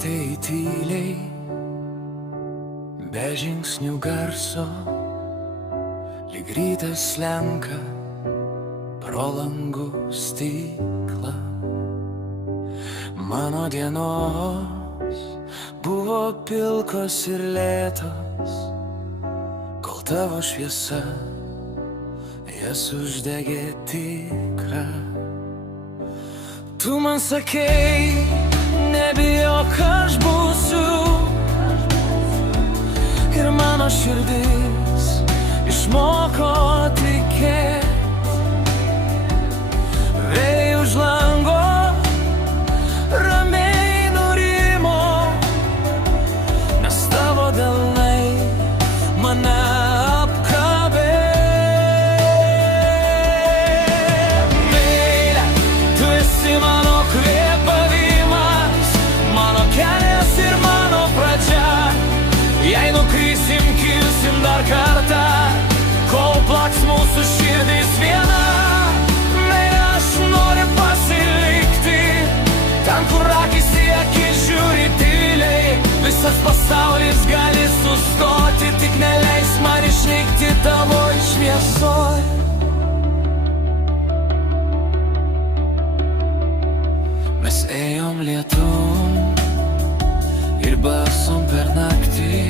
atėjai tyliai, be žingsnių garso, lyg rytas slenka pro langų stiklą. Mano dienos buvo pilkos ir lėtos, kol tavo šviesa jas uždegė tikrą. Tu man sakei, nebijok, aš būsiu, ir mano širdis išmoko tikėt. Vėjai už lango ramiai nurimo, nes tavo delnai mane apkabė. Meile, tu esi mano kvėpavimas, mano kelias ir mano pradžia. Jei nukrisim, kilsim dar kartą, kol plaks mūsų širdys viena. Meile, aš noriu pasilikti ten, kur akis į akis žiūri tyliai. Visas pasaulis gali sustoti, tik neleis man išnykti tavo šviesoj. Mes ėjom lietum ir basom per naktį,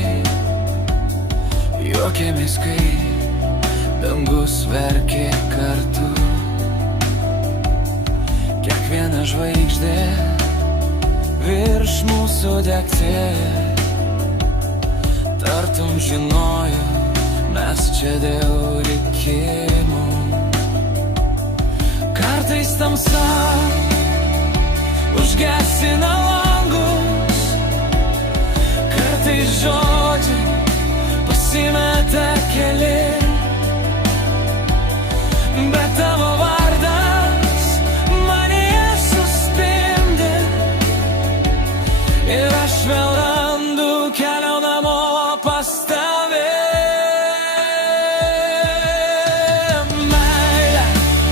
juokėmės, kai dangus verkė kartu. Kiekviena žvaigždė virš mūsų degtė, tartum žinojo, mes čia dėl likimų. Kartais tamsa užgesina langus, kartais žodžiai pasimeta keli, bet tavo vardas manyje suspindi, ir aš vėl randu kelią namo pas tave. Meile,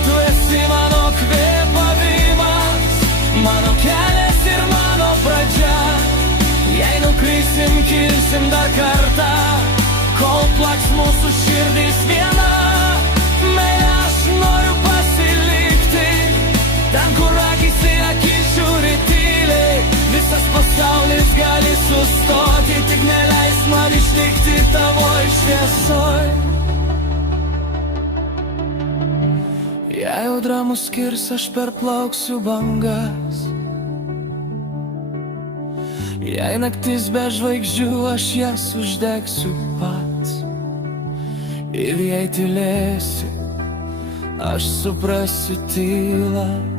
tu esi mano kvėpavimas, mano kelias ir mano pradžia. Jei nukrisim, kilsim dar kartą, kol plaks mūsų širdys viena. Meile, aš noriu pasilikti ten, kur akis į akis žiūri tyliai. Visas pasaulis gali sustoti, tik neleis man išnykti tavo šviesoj. Jei audra mus skirs, aš perplauksiu bangas. Jei naktis be žvaigždžių, aš jas uždegsiu pats. Ir jei tylėsi, aš suprasiu tylą.